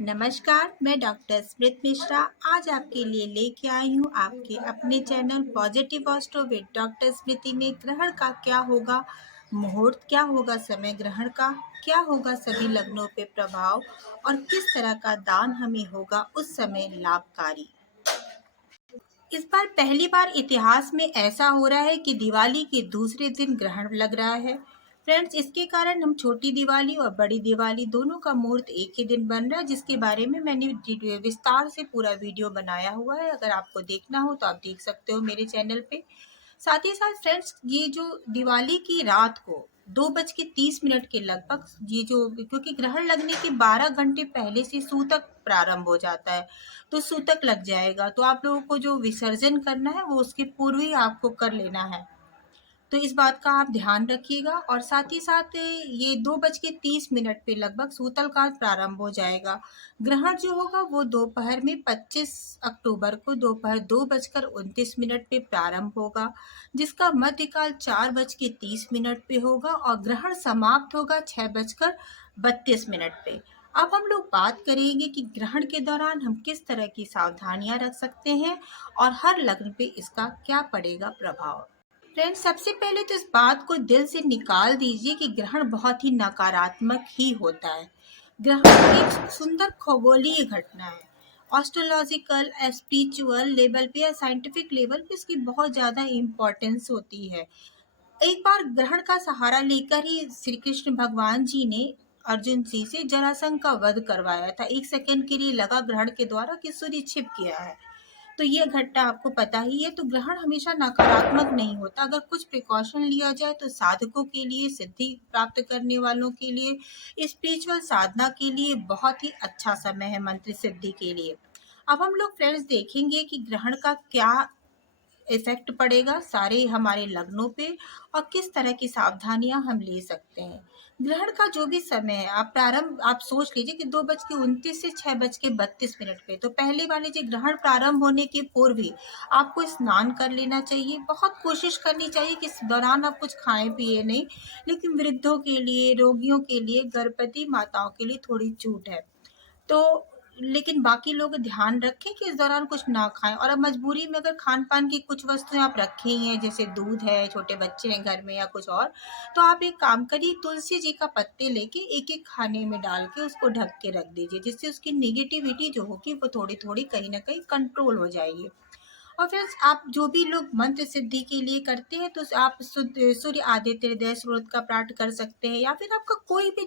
नमस्कार, मैं डॉक्टर स्मृत मिश्रा आज आपके लिए लेके आई हूँ आपके अपने channel positive astro with doctor Smriti में ग्रहण का क्या होगा, मुहूर्त क्या होगा, समय ग्रहण का क्या होगा, सभी लग्नों पे प्रभाव और किस तरह का दान हमें होगा उस समय लाभकारी। इस बार पहली बार इतिहास में ऐसा हो रहा है कि दिवाली के दूसरे दिन ग्रहण लग रहा है। फ्रेंड्स, इसके कारण हम छोटी दिवाली और बड़ी दिवाली दोनों का मुहूर्त एक ही दिन बन रहा है, जिसके बारे में मैंने विस्तार से पूरा वीडियो बनाया हुआ है। अगर आपको देखना हो तो आप देख सकते हो मेरे चैनल पे। साथ ही साथ फ्रेंड्स, ये जो दिवाली की रात को 2:30 के लगभग ये जो, क्योंकि ग्रहण लगने के 12 घंटे पहले से सूतक प्रारंभ हो जाता है, तो सूतक लग जाएगा। तो आप लोगों को जो विसर्जन करना है वो उसके पूर्व ही आपको कर लेना है। तो इस बात का आप ध्यान रखिएगा। और साथ ही साथ ये 2:30 पे लगभग सूतल काल प्रारंभ हो जाएगा। ग्रहण जो होगा वो दोपहर में 25 अक्टूबर को दोपहर 2:29 पे प्रारंभ होगा, जिसका मध्यकाल 4:30 पे होगा और ग्रहण समाप्त होगा 6:32 पे। अब हम लोग बात करेंगे कि ग्रहण के दौरान हम किस तरह की सावधानियां रख सकते हैं और हर लग्न पे इसका क्या पड़ेगा प्रभाव। फ्रेंड्स, सबसे पहले तो इस बात को दिल से निकाल दीजिए कि ग्रहण बहुत ही नकारात्मक ही होता है। ग्रहण एक सुंदर खगोलीय घटना है। एस्ट्रोलॉजिकल, स्पिरिचुअल लेवल पे या साइंटिफिक लेवल पे इसकी बहुत ज़्यादा इम्पोर्टेंस होती है। एक बार ग्रहण का सहारा लेकर ही श्री कृष्ण भगवान जी ने अर्जुन जी से जरासंध का वध करवाया था। 1 सेकंड के लिए लगा ग्रहण के द्वारा कि सूर्य छिप गया है। तो ये घटना आपको पता ही है। तो ग्रहण हमेशा नकारात्मक नहीं होता। अगर कुछ प्रिकॉशन लिया जाए तो साधकों के लिए, सिद्धि प्राप्त करने वालों के लिए, स्पिरिचुअल साधना के लिए बहुत ही अच्छा समय है, मंत्र सिद्धि के लिए। अब हम लोग फ्रेंड्स देखेंगे कि ग्रहण का क्या इफेक्ट पड़ेगा सारे हमारे लग्नों पे और किस तरह की सावधानियां हम ले सकते हैं। ग्रहण का जो भी समय है, आप सोच लीजिए कि 2:29 से 6:32 पे। तो पहले वाले जो ग्रहण प्रारंभ होने के पूर्व ही आपको स्नान कर लेना चाहिए। बहुत कोशिश करनी चाहिए कि इस दौरान आप कुछ खाएं पिए नहीं, लेकिन वृद्धों के लिए, रोगियों के लिए, गर्भवती माताओं के लिए थोड़ी छूट है। तो लेकिन बाकी लोग ध्यान रखें कि इस दौरान कुछ ना खाएं। और अब मजबूरी में अगर खान पान की कुछ वस्तुएं आप रखे ही हैं, जैसे दूध है, छोटे बच्चे हैं घर में या कुछ और, तो आप एक काम करिए, तुलसी जी का पत्ते लेके एक एक खाने में डाल के उसको ढक के रख दीजिए, जिससे उसकी निगेटिविटी जो होगी वो थोड़ी थोड़ी कहीं ना कहीं कंट्रोल हो जाएगी। और फ्रेंड्स, आप जो भी लोग मंत्र सिद्धि के लिए करते हैं तो आप सूर्य आदित्य हृदय स्रोत का पाठ कर सकते हैं, या फिर आपका कोई भी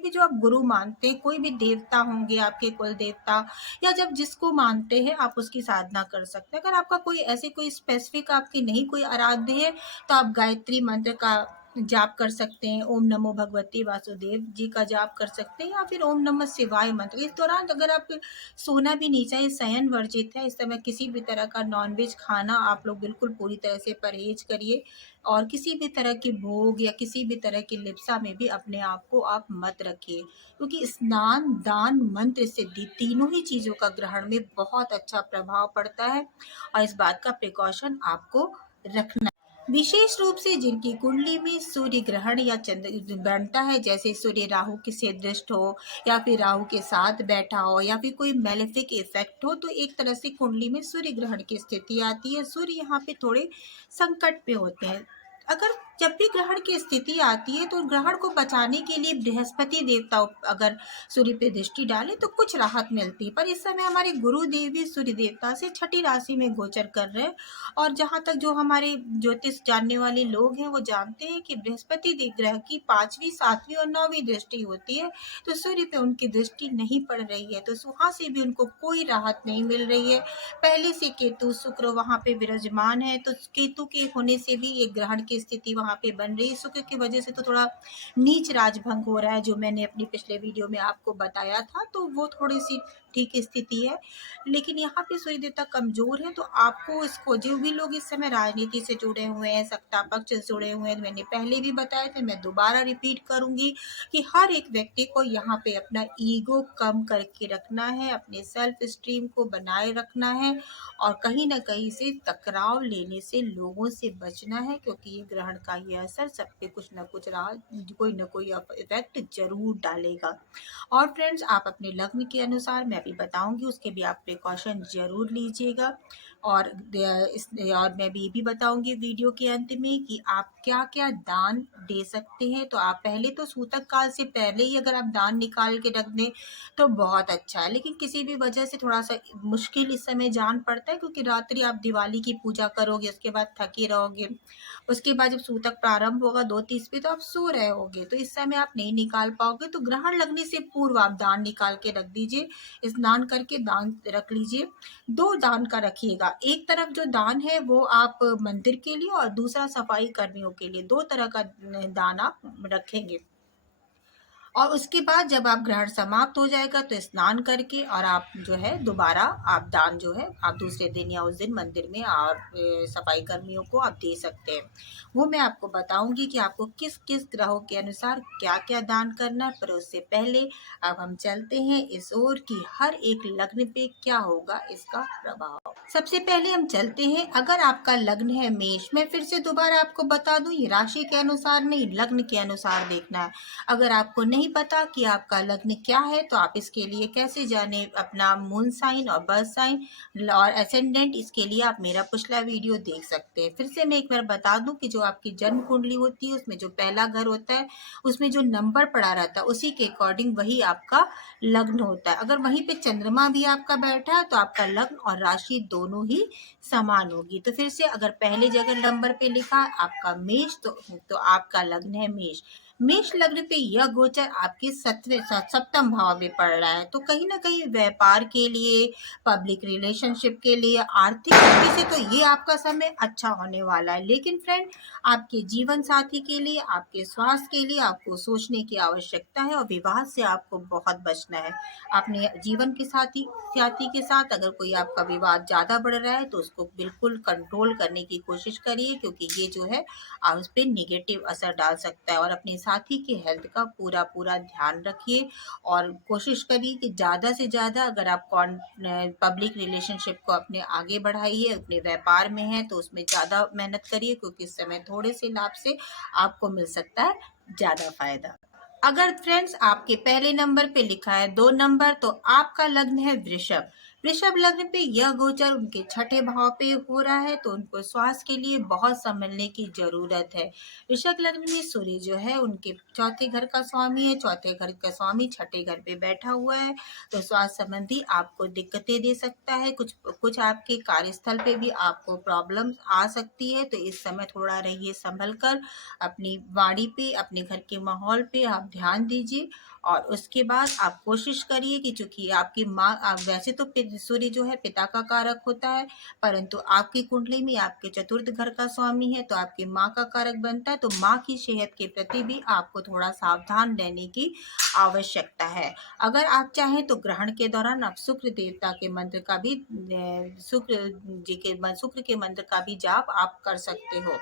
जो आप गुरु मानते हैं, कोई भी देवता होंगे आपके कुल देवता, या जब जिसको मानते हैं आप उसकी साधना कर सकते हैं। अगर आपका कोई स्पेसिफिक आपकी नहीं कोई आराध्य है, तो आप गायत्री मंत्र का जाप कर सकते हैं, ओम नमो भगवती वासुदेव जी का जाप कर सकते हैं, या फिर ओम नमः शिवाय मंत्र। इस दौरान अगर आप सोना भी नहीं चाहिए, शयन वर्जित है। इस समय किसी भी तरह का नॉनवेज खाना आप लोग बिल्कुल पूरी तरह से परहेज करिए, और किसी भी तरह की भोग या किसी भी तरह की लिप्सा में भी अपने आप को आप मत रखिए, क्योंकि स्नान, दान, मंत्र सिद्धि तीनों ही चीज़ों का ग्रहण में बहुत अच्छा प्रभाव पड़ता है, और इस बात का प्रिकॉशन आपको रखना। विशेष रूप से जिनकी कुंडली में सूर्य ग्रहण या चंद्र बनता है, जैसे सूर्य राहु के से दृष्ट हो, या फिर राहु के साथ बैठा हो, या फिर कोई मेलेफिक इफेक्ट हो, तो एक तरह से कुंडली में सूर्य ग्रहण की स्थिति आती है। सूर्य यहाँ पे थोड़े संकट पे होते हैं। अगर जब भी ग्रहण की स्थिति आती है तो ग्रहण को बचाने के लिए बृहस्पति देवता अगर सूर्य पे दृष्टि डाले तो कुछ राहत मिलती है। पर इस समय हमारे गुरुदेव भी सूर्य देवता से छठी राशि में गोचर कर रहे हैं, और जहाँ तक जो हमारे ज्योतिष जानने वाले लोग हैं वो जानते हैं कि बृहस्पति ग्रह की 5वीं, 7वीं और 9वीं दृष्टि होती है, तो सूर्य पे उनकी दृष्टि नहीं पड़ रही है, तो वहां से भी उनको कोई राहत नहीं मिल रही है। पहले से केतु शुक्र वहां पे विराजमान है, तो केतु के होने से भी एक ग्रहण की स्थिति वहां पे बन रही है। शुक्र की वजह से तो थोड़ा नीच राजभंग हो रहा है, जो मैंने अपनी पिछले वीडियो में आपको बताया था, तो वो थोड़ी सी ठीक स्थिति है। लेकिन यहाँ पे सूर्य देवता कमजोर है, तो आपको इसको, जो भी लोग इस समय राजनीति से जुड़े हुए हैं, सत्ता पक्ष से जुड़े हुए हैं, मैंने पहले भी बताया था, मैं दोबारा रिपीट करूंगी कि हर एक व्यक्ति को यहाँ पे अपना ईगो कम करके रखना है, अपने सेल्फ स्टीम को बनाए रखना है, और कहीं ना कहीं से टकराव लेने से लोगों से बचना है, क्योंकि ये ग्रहण का ये असर सब पे कुछ ना कुछ कोई ना कोई इफेक्ट जरूर डालेगा। और फ्रेंड्स, आप अपने लग्न के अनुसार मैं अभी बताऊंगी, उसके भी आप प्रिकॉशन जरूर लीजिएगा। और और मैं भी ये भी बताऊंगी वीडियो के अंत में कि आप क्या क्या दान दे सकते हैं। तो आप पहले तो सूतक काल से पहले ही अगर आप दान निकाल के रख दें तो बहुत अच्छा है, लेकिन किसी भी वजह से थोड़ा सा मुश्किल इस समय जान पड़ता है, क्योंकि रात्रि आप दिवाली की पूजा करोगे, उसके बाद थके रहोगे, उसके बाद जब सूतक प्रारंभ होगा 2:30 पे तो आप सो रहे होगे, तो इस समय आप नहीं निकाल पाओगे। तो ग्रहण लगने से पूर्व आप दान निकाल के रख दीजिए, स्नान करके दान रख लीजिए। दो दान का रखिएगा, एक तरफ जो दान है वो आप मंदिर के लिए और दूसरा सफाई कर्मियों के लिए, दो तरह का दान आप रखेंगे। और उसके बाद जब आप ग्रहण समाप्त हो जाएगा तो स्नान करके और आप जो है दोबारा आप दान जो है आप दूसरे दिन या उस दिन मंदिर में और सफाई कर्मियों को आप दे सकते हैं। वो मैं आपको बताऊंगी कि आपको किस किस ग्रहों के अनुसार क्या क्या दान करना है, पर उससे पहले अब हम चलते हैं इस ओर कि हर एक लग्न पे क्या होगा इसका प्रभाव। सबसे पहले हम चलते हैं, अगर आपका लग्न है मेष, मैं फिर से दोबारा आपको बता दूं, ये राशि के अनुसार नहीं, लग्न के अनुसार देखना है। अगर आपको नहीं पता कि आपका लग्न क्या है तो आप इसके लिए कैसे जाने अपना मून साइन और बर्थ साइन और एसेंडेंट, इसके लिए आप मेरा पिछला वीडियो देख सकते हैं। फिर से मैं एक बार बता दूं कि जो आपकी जन्म कुंडली होती है उसमें जो पहला घर होता है उसमें जो नंबर पड़ा रहता है उसी के अकॉर्डिंग वही आपका लग्न होता है। अगर वहीं पे चंद्रमा भी आपका बैठा है तो आपका लग्न और राशि दोनों ही समान होगी। तो फिर से अगर पहले जगह नंबर पे लिखा है आपका मेष तो आपका लग्न है मेष। मेष लग्न पे यह गोचर आपके सप्तम भाव में पड़ रहा है, तो कहीं ना कहीं व्यापार के लिए, पब्लिक रिलेशनशिप के लिए, आर्थिक दृष्टि से तो ये आपका समय अच्छा होने वाला है। लेकिन फ्रेंड, आपके जीवन साथी के लिए, आपके स्वास्थ्य के लिए आपको सोचने की आवश्यकता है और विवाह से आपको बहुत बचना है। अपने जीवन के साथी के साथ अगर कोई आपका विवाद ज्यादा बढ़ रहा है तो उसको बिल्कुल कंट्रोल करने की कोशिश करिए, क्योंकि ये जो है उस पर निगेटिव असर डाल सकता है। और अपने साथी के हेल्थ का पूरा पूरा ध्यान रखिए और कोशिश करिए कि ज़्यादा से ज़्यादा, अगर आप पब्लिक रिलेशनशिप को अपने आगे बढ़ाइए, अपने व्यापार में है तो उसमें ज़्यादा मेहनत करिए, क्योंकि इस समय थोड़े से लाभ से आपको मिल सकता है ज़्यादा फायदा। अगर फ्रेंड्स आपके पहले नंबर पे लिखा है 2 नंबर तो आपका लग्न है वृषभ। वृषभ लग्न पे यह गोचर उनके छठे भाव पे हो रहा है, तो उनको स्वास्थ्य के लिए बहुत संभलने की जरूरत है। वृषभ लग्न में सूर्य जो है उनके चौथे घर का स्वामी है, चौथे घर का स्वामी छठे घर पे बैठा हुआ है, तो स्वास्थ्य संबंधी आपको दिक्कतें दे सकता है। कुछ कुछ आपके कार्यस्थल पे भी आपको प्रॉब्लम आ सकती है, तो इस समय थोड़ा रहिए संभल कर, अपनी वाणी पे, अपने घर के माहौल पे आप ध्यान दीजिए। और उसके बाद आप कोशिश करिए कि चूंकि आपकी माँ, वैसे तो सूर्य जो है पिता का कारक होता है, परंतु आपकी कुंडली में आपके चतुर्थ घर का स्वामी है तो आपकी माँ का कारक बनता है, तो माँ की सेहत के प्रति भी आपको थोड़ा सावधान रहने की आवश्यकता है। अगर आप चाहें तो ग्रहण के दौरान आप शुक्र देवता के मंत्र का भी शुक्र के मंत्र का भी जाप आप कर सकते हो।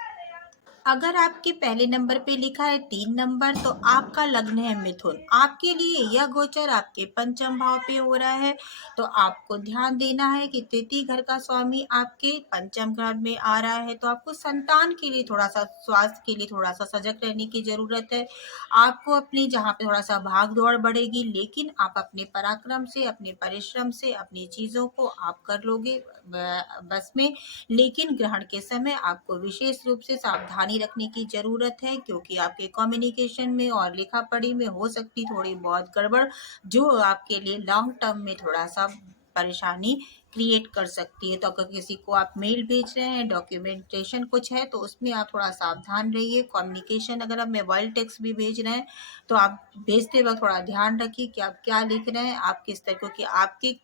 अगर आपके पहले नंबर पे लिखा है 3 नंबर तो आपका लग्न है मिथुन। आपके लिए यह गोचर आपके पंचम भाव पे हो रहा है, तो आपको ध्यान देना है कि तृतीय घर का स्वामी आपके पंचम घर में आ रहा है, तो आपको संतान के लिए थोड़ा सा, स्वास्थ्य के लिए थोड़ा सा सजग रहने की जरूरत है। आपको अपनी जहाँ पे थोड़ा सा भाग दौड़ बढ़ेगी, लेकिन आप अपने पराक्रम से, अपने परिश्रम से अपनी चीजों को आप कर लोगे बस में। लेकिन ग्रहण के समय आपको विशेष रूप से सावधानी रखने की जरूरत है, क्योंकि आपके कम्युनिकेशन में और लिखा पढ़ी में हो सकती थोड़ी बहुत गड़बड़, जो आपके लिए लॉन्ग टर्म में थोड़ा सा परेशानी क्रिएट कर सकती है। तो अगर किसी को आप मेल भेज रहे हैं, डॉक्यूमेंटेशन कुछ है, तो उसमें आप थोड़ा सावधान रहिए। कम्युनिकेशन अगर आप मोबाइल टेक्स्ट भी भेज रहे हैं तो आप भेजते वक्त थोड़ा ध्यान रखिए कि आप क्या लिख रहे हैं, आप किस तरह, क्योंकि आपके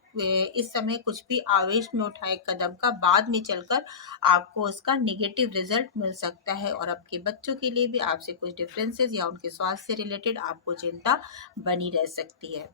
इस समय कुछ भी आवेश में उठाए कदम का बाद में चलकर आपको उसका नेगेटिव रिजल्ट मिल सकता है। और आपके बच्चों के लिए भी आपसे कुछ डिफरेंसेस या उनके स्वास्थ्य से रिलेटेड आपको चिंता बनी रह सकती है।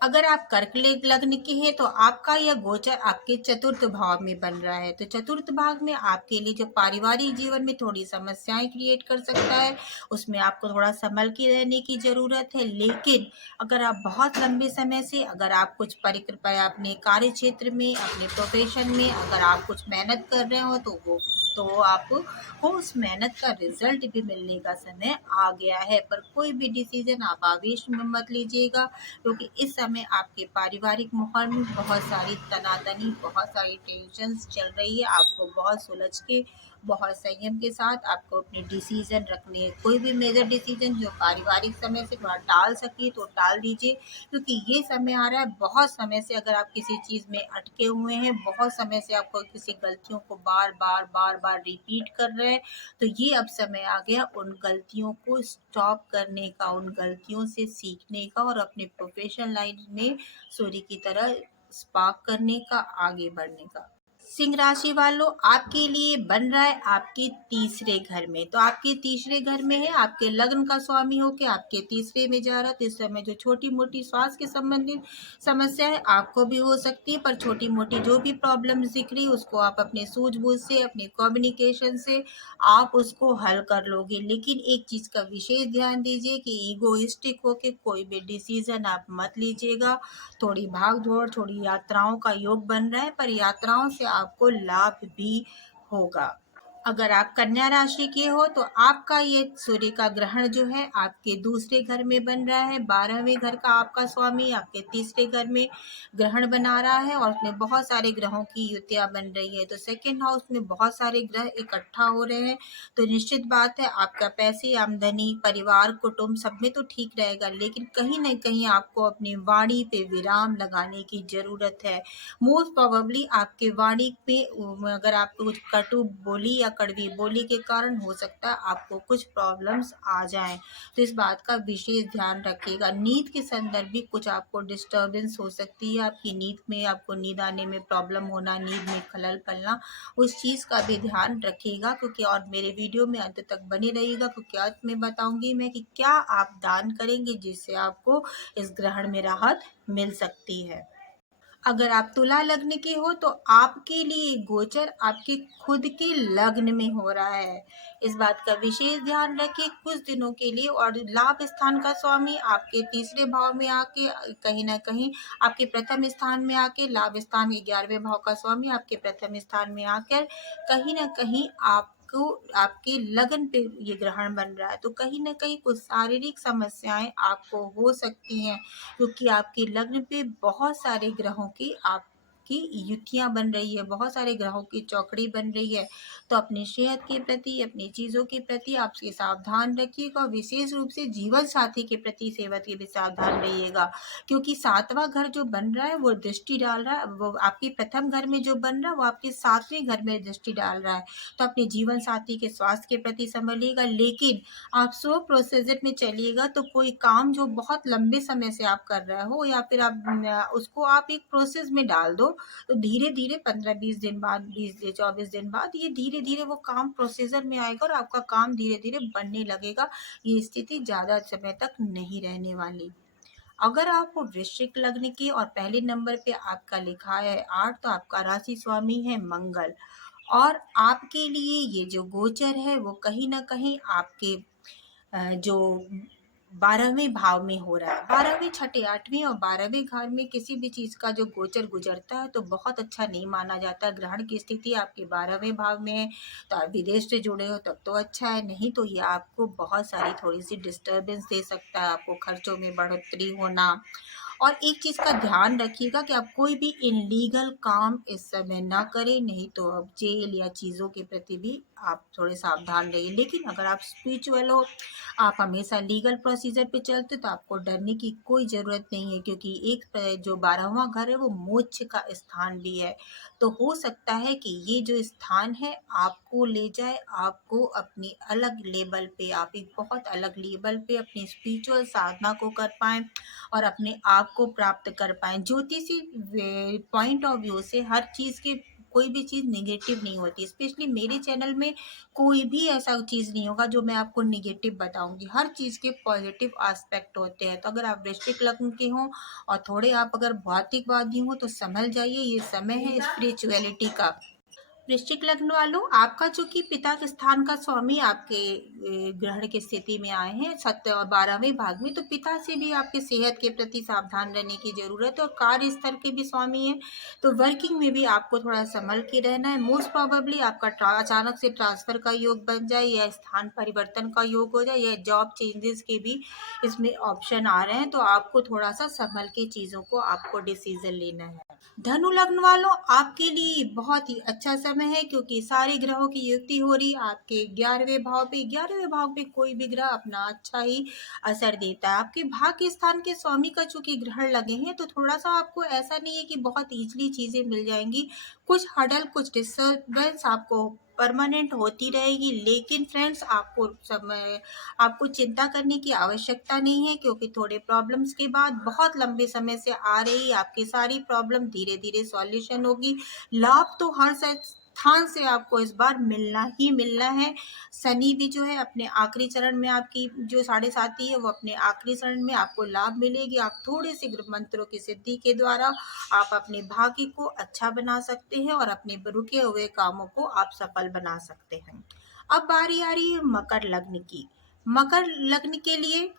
अगर आप कर्क लग्न के हैं तो आपका यह गोचर आपके चतुर्थ भाव में बन रहा है, तो चतुर्थ भाग में आपके लिए जो पारिवारिक जीवन में थोड़ी समस्याएं क्रिएट कर सकता है, उसमें आपको थोड़ा संभल के रहने की जरूरत है। लेकिन अगर आप बहुत लंबे समय से, अगर आप कुछ परिक्रमा अपने कार्य क्षेत्र में, अपने प्रोफेशन में अगर आप कुछ मेहनत कर रहे हो तो वो तो आपको उस मेहनत का रिजल्ट भी मिलने का समय आ गया है। पर कोई भी डिसीजन आप आवेश में मत लीजिएगा, क्योंकि इस समय आपके पारिवारिक माहौल में बहुत सारी तनातनी, बहुत सारी टेंशन्स चल रही है। आपको बहुत सुलझ के, बहुत संयम के साथ आपको अपने डिसीजन रखने हैं। कोई भी मेजर डिसीजन जो पारिवारिक समय से थोड़ा टाल सके तो टाल दीजिए, क्योंकि ये समय आ रहा है, बहुत समय से अगर आप किसी चीज़ में अटके हुए हैं, बहुत समय से आपको किसी गलतियों को बार बार बार बार रिपीट कर रहे हैं, तो ये अब समय आ गया उन गलतियों को स्टॉप करने का, उन गलतियों से सीखने का और अपने प्रोफेशनल लाइन में सूर्य की तरह स्पार्क करने का, आगे बढ़ने का। सिंह राशि वालों, आपके लिए बन रहा है आपके तीसरे घर में। तो आपके तीसरे घर में है, आपके लग्न का स्वामी होके आपके तीसरे में जा रहा है। तो इस समय जो छोटी मोटी स्वास्थ्य के संबंधित समस्या है आपको भी हो सकती है, पर छोटी मोटी जो भी प्रॉब्लम दिख रही है उसको आप अपने सूझबूझ से, अपने कम्युनिकेशन से आप उसको हल कर लोगे। लेकिन एक चीज का विशेष ध्यान दीजिए कि ईगोइस्टिक होके कोई भी डिसीजन आप मत लीजिएगा। थोड़ी भाग दौड़, थोड़ी यात्राओं का योग बन रहा है, पर यात्राओं से आपको लाभ भी होगा। अगर आप कन्या राशि के हो तो आपका ये सूर्य का ग्रहण जो है आपके दूसरे घर में बन रहा है। 12वें घर का आपका स्वामी आपके तीसरे घर में ग्रहण बना रहा है और उसमें बहुत सारे ग्रहों की युतियां बन रही है। तो सेकंड हाउस में बहुत सारे ग्रह इकट्ठा हो रहे हैं, तो निश्चित बात है आपका पैसे, आमदनी, परिवार, कुटुंब सब में तो ठीक रहेगा, लेकिन कहीं न कहीं आपको अपनी वाणी पे विराम लगाने की जरूरत है। मोस्ट प्रोबेबली आपके वाणी पे अगर आपको कुछ कटु बोली या कड़वी बोली के कारण हो सकता है आपको कुछ प्रॉब्लम्स आ जाएं, तो इस बात का विशेष ध्यान रखिएगा। नींद के संदर्भ भी कुछ आपको डिस्टर्बेंस हो सकती है, आपकी नींद में आपको नींद आने में प्रॉब्लम होना, नींद में खलल पड़ना, उस चीज़ का भी ध्यान रखिएगा। क्योंकि और मेरे वीडियो में अंत तक बने रहिएगा, क्योंकि अंत में बताऊंगी मैं कि क्या आप दान करेंगे जिससे आपको इस ग्रहण में राहत मिल सकती है। अगर आप तुला लग्न के हो तो आपके लिए गोचर आपके खुद के लग्न में हो रहा है। इस बात का विशेष ध्यान रखें कुछ दिनों के लिए। और लाभ स्थान का स्वामी आपके तीसरे भाव में आके कहीं ना कहीं आपके प्रथम स्थान में आके, लाभ स्थान 11वें भाव का स्वामी आपके प्रथम स्थान में आकर कहीं ना कहीं आपको आपके लगन पे ये ग्रहण बन रहा है, तो कहीं ना कहीं कुछ शारीरिक समस्याएं आपको हो सकती हैं, क्योंकि आपके लग्न पे बहुत सारे ग्रहों की आपकी युतियां बन रही है, बहुत सारे ग्रहों की चौकड़ी बन रही है। तो अपनी सेहत के प्रति, अपनी चीज़ों के प्रति आपसे सावधान रखिएगा, विशेष रूप से जीवन साथी के प्रति सेवत के भी सावधान रहिएगा, क्योंकि सातवां घर जो बन रहा है वो दृष्टि डाल रहा है, वो आपके प्रथम घर में जो बन रहा है वो आपके सातवें घर में दृष्टि डाल रहा है। तो अपने जीवन साथी के स्वास्थ्य के प्रति संभलिएगा, लेकिन आप स्लो प्रोसीजर में चलिएगा। तो कोई काम जो बहुत लंबे समय से आप कर रहे हो या फिर आप उसको आप एक प्रोसेस में डाल दो, तो धीरे धीरे 15-20 दिन बाद, 20 से 24 दिन बाद ये धीरे धीरे वो काम प्रोसीजर में आएगा और आपका काम धीरे धीरे बनने लगेगा। ये स्थिति ज्यादा समय तक नहीं रहने वाली। अगर आप वृश्चिक लग्न के और पहले नंबर पे आपका लिखा है 8, तो आपका राशि स्वामी है मंगल, और आपके लिए ये जो गोचर है वो कहीं ना कहीं आपके जो 12वें भाव में हो रहा है। 12वें, छठे, 8वें और 12वें घर में किसी भी चीज का जो गोचर गुजरता है तो बहुत अच्छा नहीं माना जाता। ग्रहण की स्थिति आपके 12वें भाव में है, तो आप विदेश से जुड़े हो तब तो अच्छा है, नहीं तो ये आपको बहुत सारी थोड़ी सी डिस्टर्बेंस दे सकता है, आपको खर्चों में बढ़ोतरी होना। और एक चीज का ध्यान रखिएगा कि आप कोई भी इनलीगल काम इस समय ना करें, नहीं तो अब जेल या चीजों के प्रति भी आप थोड़े सावधान रहिए। लेकिन अगर आप स्पिरिचुअल हो, आप हमेशा लीगल प्रोसीजर पे चलते, तो आपको डरने की कोई ज़रूरत नहीं है, क्योंकि जो 12वां घर है वो मोक्ष का स्थान भी है। तो हो सकता है कि ये जो स्थान है आपको ले जाए, आपको अपनी अलग लेवल पे, आप एक बहुत अलग लेवल पे अपनी स्पिरिचुअल साधना को कर पाएँ और अपने आप को प्राप्त कर पाएँ। ज्योतिषी पॉइंट ऑफ व्यू से हर चीज़ के कोई भी चीज़ नेगेटिव नहीं होती। स्पेशली मेरे चैनल में कोई भी ऐसा चीज़ नहीं होगा जो मैं आपको नेगेटिव बताऊंगी, हर चीज़ के पॉजिटिव एस्पेक्ट होते हैं। तो अगर आप वृश्चिक लग्न के हों और थोड़े आप अगर भौतिकवादी हो तो समझ जाइए ये समय है स्पिरिचुअलिटी का। वृश्चिक लग्न वालों, आपका चूंकि पिता के स्थान का स्वामी आपके ग्रहण की स्थिति में आए हैं 7 और 12वें भाग में, तो पिता से भी आपके सेहत के प्रति सावधान रहने की जरूरत है। और कार्य स्तर के भी स्वामी हैं, तो वर्किंग में भी आपको थोड़ा संभल के रहना है। मोस्ट प्रोबेबली आपका अचानक से ट्रांसफर का योग बन जाए, या स्थान परिवर्तन का योग हो जाए, या जॉब चेंजेस के भी इसमें ऑप्शन आ रहे हैं, तो आपको थोड़ा सा संभल के चीजों को आपको डिसीजन लेना है। धनु लग्न वालों, आपके लिए बहुत ही अच्छा समय है, क्योंकि सारे ग्रहों की युक्ति हो रही है आपके 11वें भाव पे कोई भी ग्रह अपना अच्छा ही असर देता है। आपके भाग्य स्थान के स्वामी का चूंकि ग्रहण लगे हैं, तो थोड़ा सा आपको ऐसा नहीं है कि बहुत इजीली चीजें मिल जाएंगी। कुछ हडल, कुछ डिस्टर्बेंस आपको परमानेंट होती रहेगी, लेकिन फ्रेंड्स आपको चिंता करने की आवश्यकता नहीं है, क्योंकि थोड़े प्रॉब्लम्स के बाद बहुत लंबे समय से आ रही आपकी सारी प्रॉब्लम धीरे धीरे सॉल्यूशन होगी। लाभ तो हर स्थान से आपको इस बार मिलना ही मिलना है। शनि भी जो है अपने आखिरी चरण में, आपकी जो 7.5 है वो अपने आखिरी चरण में आपको लाभ मिलेगी। आप थोड़े से मंत्रों की सिद्धि के द्वारा आप अपने भाग्य को अच्छा बना सकते हैं और अपने रुके हुए कामों को आप सफल बना सकते हैं। अब बारी आ रही है मकर लग्न की। मकर लग्न के लिए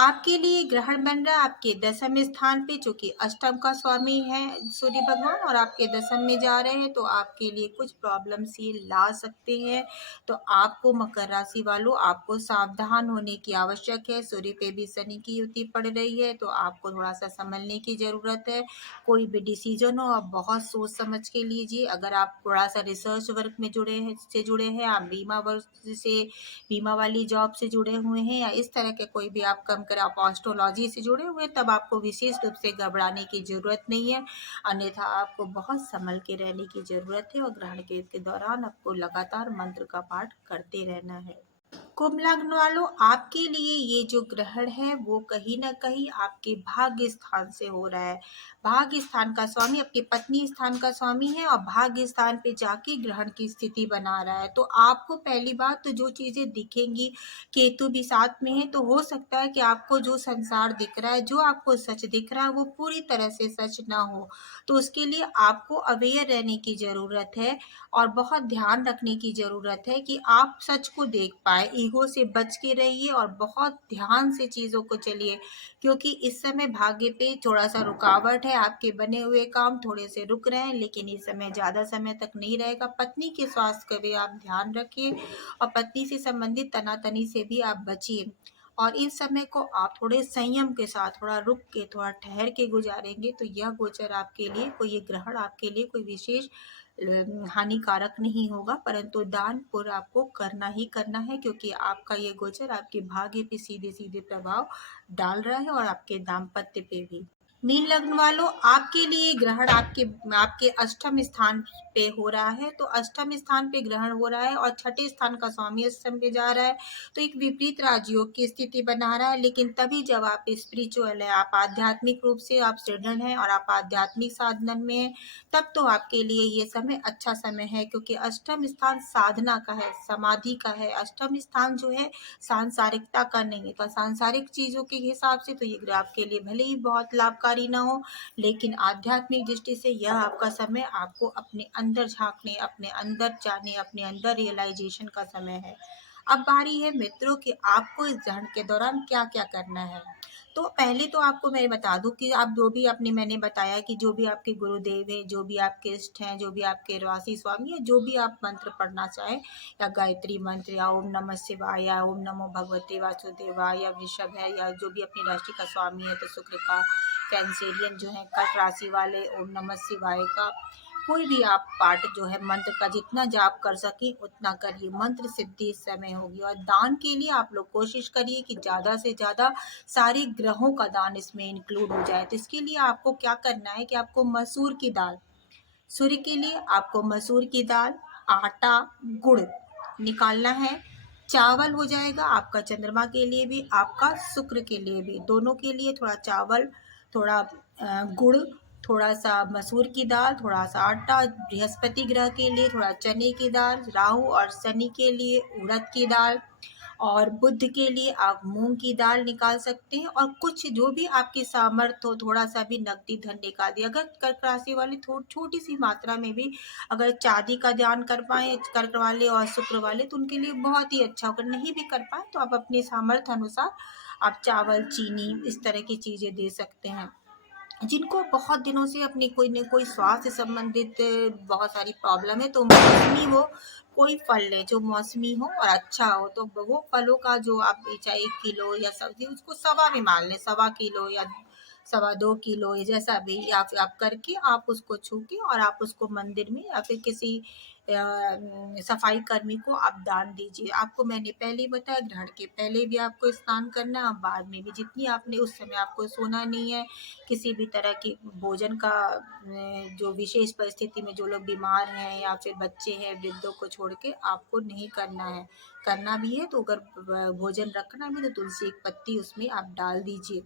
आपके लिए ग्रहण बन रहा है आपके 10वें स्थान पे, जो कि अष्टम का स्वामी है सूर्य भगवान, और आपके 10 में जा रहे हैं, तो आपके लिए कुछ प्रॉब्लम्स ये ला सकते हैं। तो आपको मकर राशि वालों, आपको सावधान होने की आवश्यक है। सूर्य पे भी शनि की युति पड़ रही है, तो आपको थोड़ा सा संभलने की जरूरत है। कोई भी डिसीजन हो आप बहुत सोच समझ के लीजिए। अगर आप थोड़ा सा रिसर्च वर्क में जुड़े हैं, आप बीमा वर्क से, बीमा वाली जॉब से जुड़े हुए हैं, या इस तरह के कोई भी आप काम कर, आप एस्ट्रोलॉजी से जुड़े हुए हैं, तब आपको विशेष रूप से घबराने की जरूरत नहीं है। अन्यथा आपको बहुत संभल के रहने की जरूरत है, और ग्रहण के दौरान आपको लगातार मंत्र का पाठ करते रहना है। कुंभ लग्न वालों, आपके लिए ये जो ग्रहण है वो कहीं ना कहीं आपके भाग्य स्थान से हो रहा है। भाग्य स्थान का स्वामी आपके पत्नी स्थान का स्वामी है, और भाग्य स्थान पे जाके ग्रहण की स्थिति बना रहा है। तो आपको पहली बात तो जो चीजें दिखेंगी, केतु भी साथ में है, तो हो सकता है कि आपको जो संसार दिख रहा है, जो आपको सच दिख रहा है, वो पूरी तरह से सच ना हो। तो उसके लिए आपको अवेयर रहने की जरूरत है, और बहुत ध्यान रखने की जरूरत है कि आप सच को देख पाए। ईगो से बच के रहिए और बहुत ध्यान से चीजों को चलिए, क्योंकि इस समय भाग्य पे थोड़ा सा रुकावट है। आपके बने हुए काम थोड़े से रुक रहे हैं, लेकिन इस समय ज्यादा समय तक नहीं रहेगा। पत्नी के स्वास्थ्य का भी आप ध्यान रखिए, और पत्नी से संबंधित तनातनी से भी आप बचिए। और इस समय को आप थोड़े संयम के साथ, थोड़ा रुक के, थोड़ा ठहर के गुजारेंगे, तो यह गोचर आपके लिए, कोई ये ग्रहण आपके लिए कोई विशेष हानिकारक नहीं होगा। परंतु दान पुण्य आपको करना ही करना है, क्योंकि आपका ये गोचर आपके भाग्य पे सीधे सीधे प्रभाव डाल रहा है, और आपके दाम्पत्य पे भी। मीन लग्न वालों, आपके लिए ग्रहण आपके आपके अष्टम स्थान पे हो रहा है। तो अष्टम स्थान पे ग्रहण हो रहा है, और छठे स्थान का स्वामी अष्टम पे जा रहा है, तो एक विपरीत राजयोग की स्थिति बना रहा है। लेकिन तभी जब आप स्पिरिचुअल है, आप आध्यात्मिक रूप से आप दृढ़ हैं, और आप आध्यात्मिक साधन में हैं, तब तो आपके लिए ये समय अच्छा समय है। क्योंकि अष्टम स्थान साधना का है, समाधि का है। अष्टम स्थान जो है सांसारिकता का नहीं है, तो सांसारिक चीजों के हिसाब से तो ये ग्रह आपके लिए भले ही बहुत लाभकारी ना हो, लेकिन आध्यात्मिक दृष्टि से यह आपका समय आपको अपने अंदर झांकने, अपने अंदर जाने, अपने अंदर रियलाइजेशन का समय है। अब बारी है मित्रों कि आपको इस ग्रहण के दौरान क्या क्या करना है। तो पहले तो आपको मैं बता दूं कि आप जो भी मैंने बताया कि जो भी आपके गुरुदेव हैं, जो भी आपके इष्ट हैं, जो भी आपके राशि स्वामी है, जो भी आप मंत्र पढ़ना चाहें, या गायत्री मंत्र, या ओम नमः शिवाय, या ओम नमो भगवते वासुदेवाय, या वृषभ है, या जो भी अपनी राशि का स्वामी है, तो शुक्र का, कैंसेरियन जो है कर्क राशि वाले, ओम नमः शिवाय का कोई भी आप पाठ जो है मंत्र का जितना जाप कर सके उतना करिए। मंत्र सिद्धि इस समय होगी। और दान के लिए आप लोग कोशिश करिए कि ज्यादा से ज्यादा सारे ग्रहों का दान इसमें इंक्लूड हो जाए। तो इसके लिए आपको क्या करना है कि आपको मसूर की दाल, सूर्य के लिए आपको मसूर की दाल, आटा, गुड़ निकालना है। चावल हो जाएगा आपका चंद्रमा के लिए भी, आपका शुक्र के लिए भी, दोनों के लिए थोड़ा चावल, थोड़ा गुड़, थोड़ा सा मसूर की दाल, थोड़ा सा आटा। बृहस्पति ग्रह के लिए थोड़ा चने की दाल, राहु और शनि के लिए उड़द की दाल, और बुध के लिए आप मूंग की दाल निकाल सकते हैं, और कुछ जो भी आपकी सामर्थ्य हो थोड़ा सा भी नकदी धन निकाल दिया। अगर कर्क राशि वाले छोटी सी मात्रा में भी अगर चांदी का दान कर पाए कर्क वाले और शुक्र वाले तो उनके लिए बहुत ही अच्छा। अगर नहीं भी कर पाए तो आप अपने सामर्थ्य अनुसार आप चावल चीनी इस तरह की चीज़ें दे सकते हैं। जिनको बहुत दिनों से अपनी कोई न कोई स्वास्थ्य संबंधित बहुत सारी प्रॉब्लम है, तो मौसमी वो कोई फल लें जो मौसमी हो और अच्छा हो, तो वो फलों का जो आप चाहे 1 किलो या सब्जी उसको सवा में मान लें, 1.25 किलो या 2.25 किलो या जैसा भी, या फिर आप करके आप उसको छू के और आप उसको मंदिर में या फिर किसी सफाई कर्मी को आप दान दीजिए। आपको मैंने पहले ही बताया, ग्रहण के पहले भी आपको स्नान करना है और बाद में भी, जितनी आपने उस समय आपको सोना नहीं है, किसी भी तरह की भोजन का जो विशेष परिस्थिति में जो लोग बीमार हैं या फिर बच्चे हैं वृद्धों को छोड़ के आपको नहीं करना है। करना भी है तो अगर भोजन रखना भी तो तुलसी एक पत्ती उसमें आप डाल दीजिए।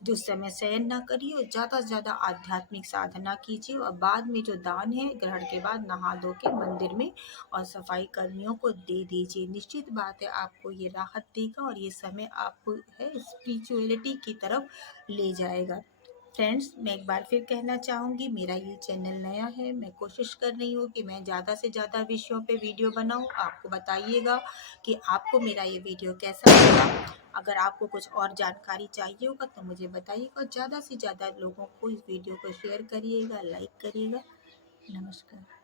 जो समय शयन ना करिए, ज़्यादा से ज़्यादा आध्यात्मिक साधना कीजिए और बाद में जो दान है ग्रहण के बाद नहा धो के मंदिर में और सफाई कर्मियों को दे दीजिए। निश्चित बात है आपको ये राहत देगा और ये समय आपको है स्पिरिचुअलिटी की तरफ ले जाएगा। फ्रेंड्स, मैं एक बार फिर कहना चाहूँगी, मेरा ये चैनल नया है, मैं कोशिश कर रही हूँ कि मैं ज़्यादा से ज़्यादा विषयों पे वीडियो बनाऊँ। आपको बताइएगा कि आपको मेरा ये वीडियो कैसा लगा। अगर आपको कुछ और जानकारी चाहिए होगा तो मुझे बताइएगा। ज़्यादा से ज़्यादा लोगों को इस वीडियो को शेयर करिएगा, लाइक करिएगा। नमस्कार।